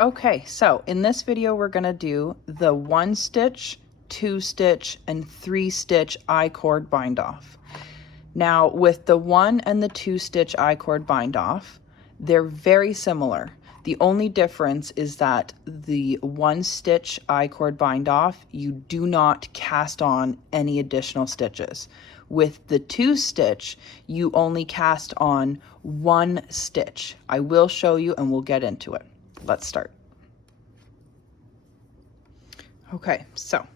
Okay, so in this video, we're gonna do the 1-stitch, 2-stitch, and 3-stitch I-cord bind off. Now, with the 1 and the 2-stitch I-cord bind off, they're very similar. The only difference is that the 1-stitch I-cord bind off, you do not cast on any additional stitches. With the 2-stitch, you only cast on 1 stitch. I will show you and we'll get into it. Let's start. Okay, so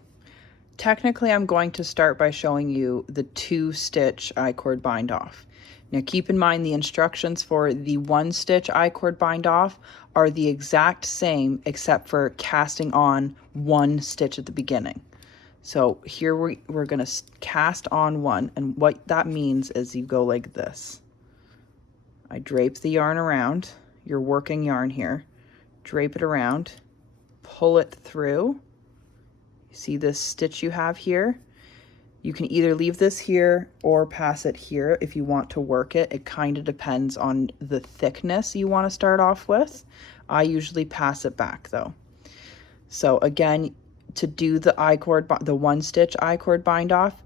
technically I'm going to start by showing you the 2-stitch I-cord bind off. Now keep in mind the instructions for the 1-stitch I-cord bind off are the exact same except for casting on 1 stitch at the beginning. So here we're gonna cast on 1, and what that means is you go like this. I drape the yarn around, your working yarn here, drape it around, pull it through. See this stitch you have here? You can either leave this here or pass it here if you want to work it. It kind of depends on the thickness you want to start off with. I usually pass it back though. So again, to do the I-cord, the 1-stitch I-cord bind off,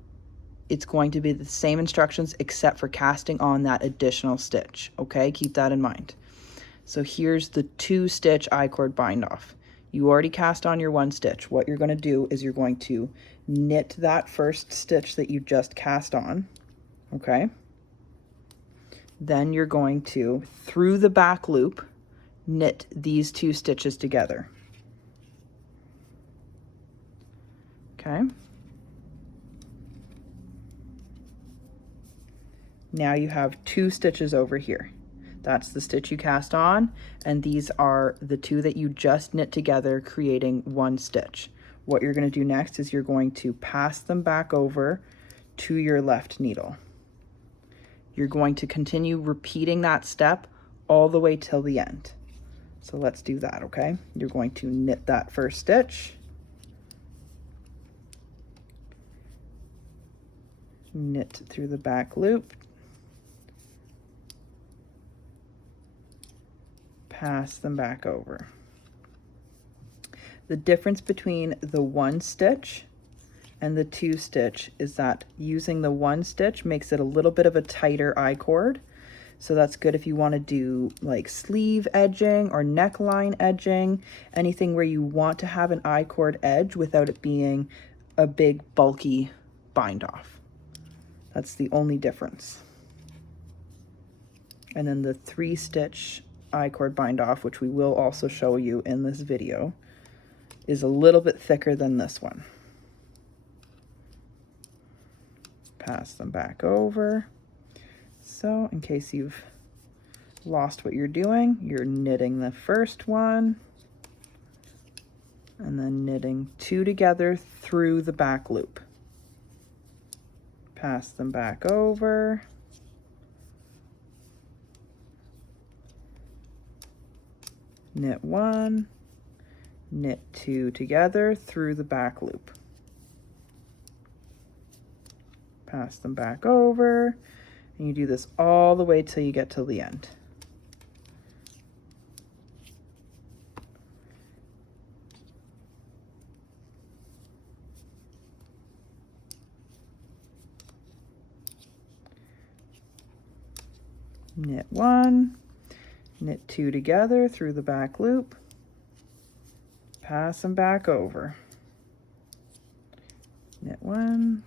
it's going to be the same instructions except for casting on that additional stitch. Okay, keep that in mind. So here's the 2-stitch I-cord bind off. You already cast on your 1 stitch. What you're going to do is you're going to knit that first stitch that you just cast on, okay? Then you're going to, through the back loop, knit these 2 stitches together. Okay? Now you have 2 stitches over here. That's the stitch you cast on, and these are the 2 that you just knit together, creating 1 stitch. What you're going to do next is you're going to pass them back over to your left needle. You're going to continue repeating that step all the way till the end. So let's do that, okay? You're going to knit that first stitch, knit through the back loop, pass them back over. The difference between the 1 stitch and the 2 stitch is that using the 1 stitch makes it a little bit of a tighter I-cord. So that's good if you want to do like sleeve edging or neckline edging, anything where you want to have an I-cord edge without it being a big bulky bind off. That's the only difference. And then the 3-stitch I-cord bind off, which we will also show you in this video, is a little bit thicker than this one. Pass them back over. So in case you've lost what you're doing, you're knitting the first one and then knitting 2 together through the back loop. Pass them back over. Knit 1, knit 2 together through the back loop. Pass them back over, and you do this all the way till you get to the end. Knit 1, knit 2 together through the back loop, pass them back over. Knit 1,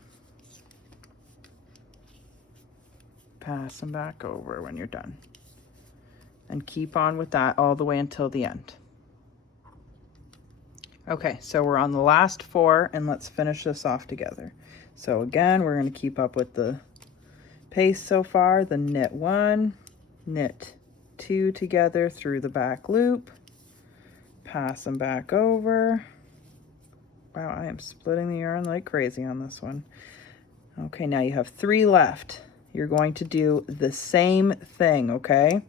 pass them back over when you're done. And keep on with that all the way until the end. Okay, so we're on the last 4, and let's finish this off together. So again, we're going to keep up with the pace so far. The knit 1, knit 2 together through the back loop, pass them back over. Wow, I am splitting the yarn like crazy on this one. Okay, now you have 3 left. You're going to do the same thing, okay?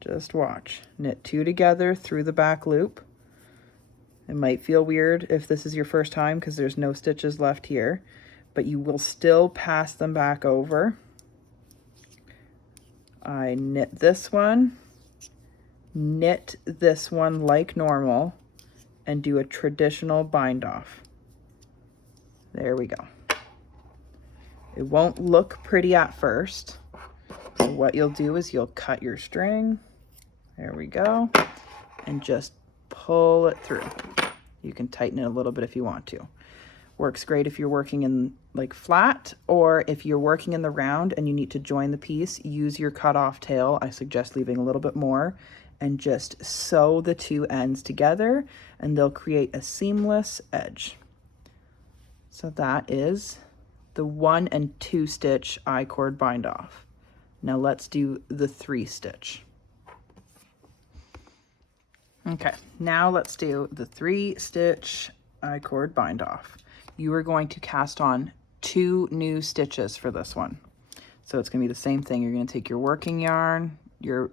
Just watch. Knit 2 together through the back loop. It might feel weird if this is your first time because there's no stitches left here, but you will still pass them back over. I knit this one, knit this one like normal, and do a traditional bind off. There we go. It won't look pretty at first. So what you'll do is you'll cut your string. There we go. And just pull it through. You can tighten it a little bit if you want to. Works great if you're working in like flat, or if you're working in the round and you need to join the piece, use your cut off tail. I suggest leaving a little bit more and just sew the two ends together, and they'll create a seamless edge. So that is the 1 and 2 stitch I-cord bind off. Now let's do the 3 stitch. Okay, now let's do the 3 stitch I-cord bind off. You are going to cast on 2 new stitches for this one. So it's going to be the same thing. You're going to take your working yarn, your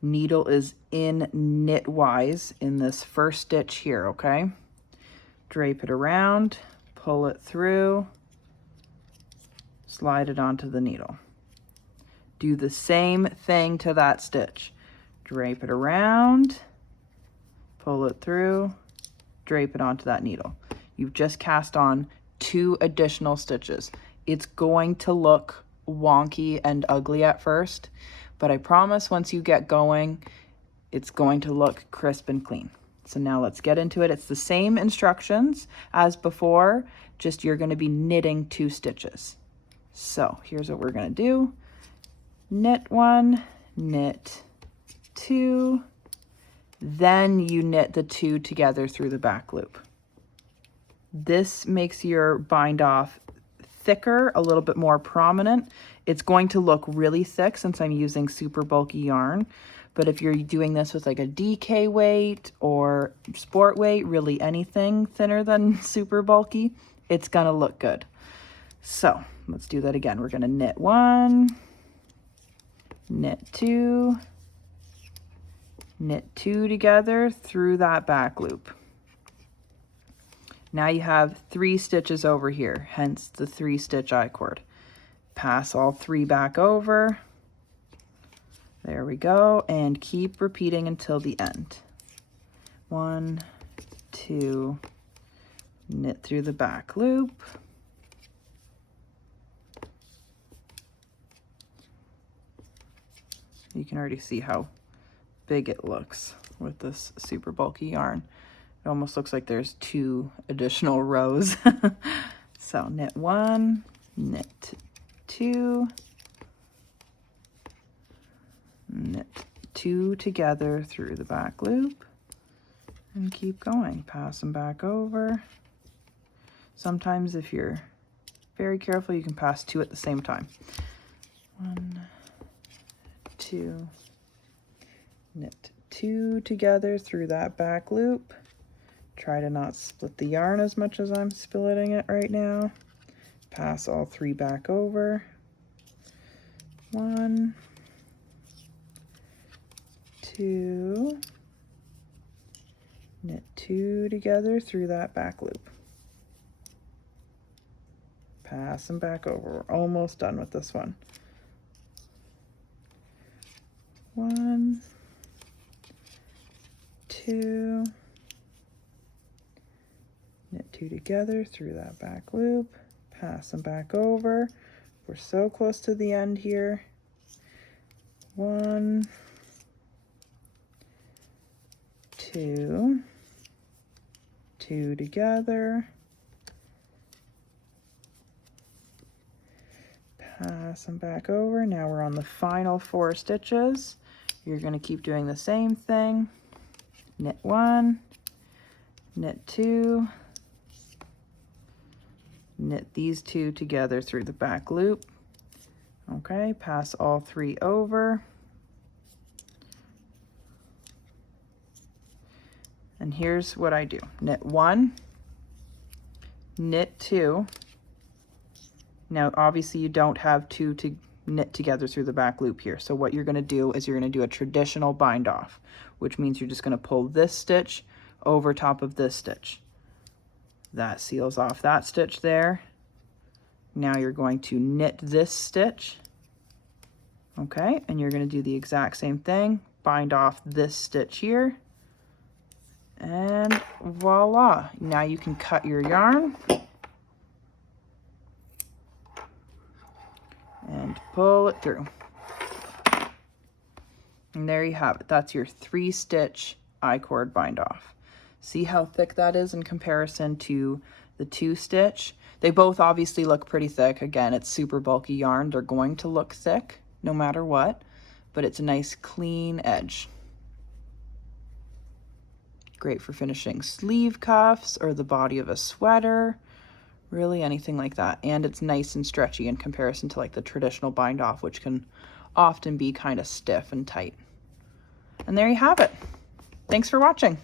needle is in knitwise in this first stitch here, okay? Drape it around, pull it through, slide it onto the needle. Do the same thing to that stitch. Drape it around, pull it through, drape it onto that needle. You've just cast on 2 additional stitches. It's going to look wonky and ugly at first, but I promise once you get going, it's going to look crisp and clean. So now let's get into it. It's the same instructions as before, just you're going to be knitting 2 stitches. So here's what we're going to do. Knit 1, knit 2, then you knit the 2 together through the back loop. This makes your bind off thicker, a little bit more prominent. It's going to look really thick since I'm using super bulky yarn, but if you're doing this with like a DK weight or sport weight, really anything thinner than super bulky, it's gonna look good. So let's do that again. We're gonna knit 1, knit 2, knit 2 together through that back loop. Now you have 3 stitches over here, hence the 3 stitch I-cord. Pass all 3 back over. There we go, and keep repeating until the end. 1, 2, knit through the back loop. You can already see how big it looks with this super bulky yarn. It almost looks like there's 2 additional rows. So knit 1, knit 2, knit 2 together through the back loop, and keep going. Pass them back over. Sometimes if you're very careful, you can pass 2 at the same time. 1, 2, knit 2 together through that back loop. Try to not split the yarn as much as I'm splitting it right now. Pass all 3 back over. 1, 2, knit 2 together through that back loop. Pass them back over. We're almost done with this one. 1, 2, knit 2 together through that back loop, pass them back over. We're so close to the end here. 1, 2, 2 together, pass them back over. Now we're on the final 4 stitches. You're going to keep doing the same thing. Knit 1, knit 2, knit these 2 together through the back loop. Okay, pass all 3 over. And here's what I do. Knit 1, knit 2. Now, obviously you don't have 2 to knit together through the back loop here. So what you're going to do is you're going to do a traditional bind off, which means you're just going to pull this stitch over top of this stitch. That seals off that stitch there. Now you're going to knit this stitch. Okay, and you're going to do the exact same thing. bind off this stitch here. And voila, now you can cut your yarn and pull it through. And there you have it. That's your 3-stitch I-cord bind off. See how thick that is in comparison to the 2-stitch? They both obviously look pretty thick. Again, it's super bulky yarn. They're going to look thick no matter what, but it's a nice clean edge. Great for finishing sleeve cuffs or the body of a sweater, really anything like that. And it's nice and stretchy in comparison to like the traditional bind off, which can often be kind of stiff and tight. And there you have it. Thanks for watching.